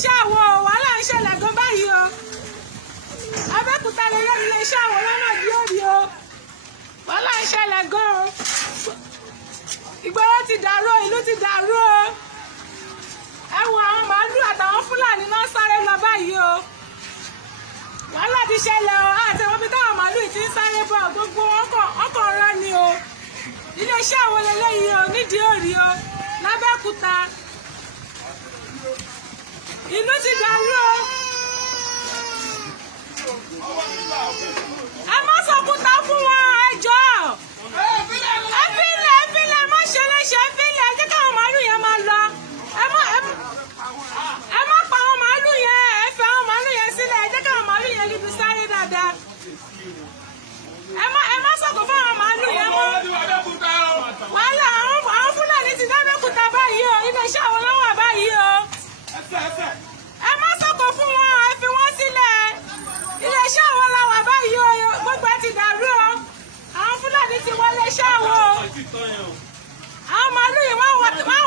iléeṣẹ́ àwo wàhálà ń ṣẹlẹ̀ gan báyìí o Abẹ́òkúta lélẹ́ iléeṣẹ́ àwo lọ́nà bí ó rí o wàhálà ń ṣẹlẹ̀ gan o ìgboro ti dàrú ìlú ti dàrú o ẹ wo àwọn màálù àtàwọn Fúlàní náà sáré lọ báyìí o wàhálà ti ṣẹlẹ̀ o àti àwọn ibi táwọn màálù ti ń sáré bọ̀ gbogbo ọkọ̀ ọ̀rọ̀ ni o iléeṣẹ́ àwo lélẹ́yìí o nídìí òrí o l'Abẹ́òkúta ìlú ti dàrú o ẹ má sọkúta fún wọn ẹ jọ̀ọ́ ẹ fílẹ̀ má ṣe léṣe ẹ fílẹ̀ ẹ jẹ́ káwọn màálù yẹn máa lọ ẹ má pa àwọn màálù yẹn ẹ fẹ́ àwọn màálù yẹn sílẹ̀ ẹ jẹ́ káwọn màálù yẹn níbi sáré dáadáa ẹ má sọkò fún àwọn màálù yẹn mọ́ wàhálà àwọn Fúlàní ti d'Abẹ́òkúta báyìí o iléeṣẹ́ àwọn lọ́wọ́ báyìí o ẹ má sọkò fún wọn ẹ fi wọn sílẹ̀ iléeṣẹ́ àwọn lọ́wọ́ báyìí o gbogbo ẹ ti dàrú o àwọn Fúlàní ti wọlé iṣẹ́ àwọn o àwọn màálù yìí wọ́n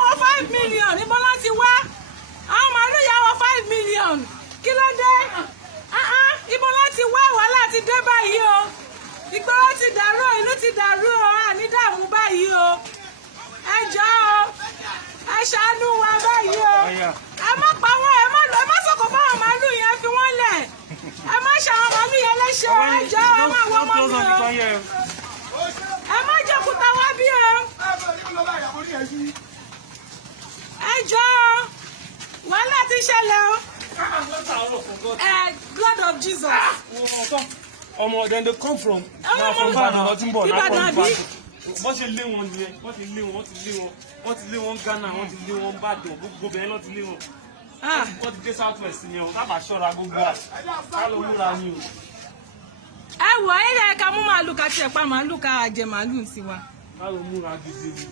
wọ 5 million níbo ló ti wá àwọn màálù yìí wọ 5 million kí ló dé ibo ló ti wá wàhálà ti dé báyìí o ìgboro ti dàrú ìlú ti dàrú o àní dààmú báyìí o ẹ jọ̀ọ́ o ẹ ṣàánú wa báyìí o ẹ má pa wọn ẹ má sọkò fún àwọn màálù yẹn fi wọn lẹ̀ ẹ má ṣe àwọn màálù yẹn léṣe o ẹ jọ̀ọ́ ẹ má wọ ọmọ mi o ẹ má jòkúta wá bí o ẹ jọ̀ọ́ wàhálà ti ṣẹlẹ̀ o blood of Jesus. Ọmọ then they come from Ìbàdàn lọ tí ń bọ̀ náà wọ́n ṣe lé wọn nìyẹn wọ́n ti lé wọn Ghana wọ́n ti lé wọn Ìbàdàn gbogbo bẹ̀rẹ̀ lọ́ ti lé wọn wọ́n ti dé South West yẹn o lábàá ṣọ́ra gbogbo ká ló múra ni o. ẹ wọ ilé ẹ̀ka mú màálù ká tiẹ̀ pa màálù ká jẹ màálù sí wa. ká ló múra gidi ni.